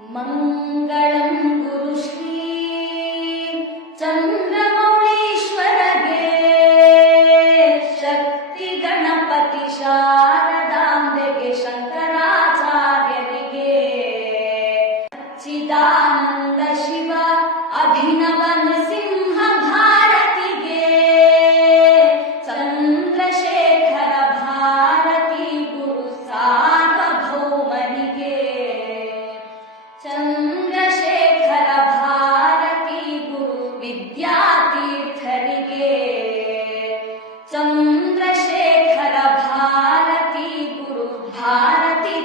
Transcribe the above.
Mangalam Guru Shri ಚಂದ್ರಮೌಳೀಶ್ವರಗೆ Shakti Ganapati ಶಾರದಾಂಬೆಗೆ ಶಂಕರಾಚಾರ್ಯರಿಗೆ Chidananda Shiva Abhinava Nrusimha ಭಾರತಿಗೆ Chandrashekhara Bharati Guru ಸಾರ್ವಭೌಮನಿಗೆ Chandrashekhara Bharati Guru ವಿದ್ಯಾತೀರ್ಥರಿಗೆ Chandrashekhara Bharati Guru Bharati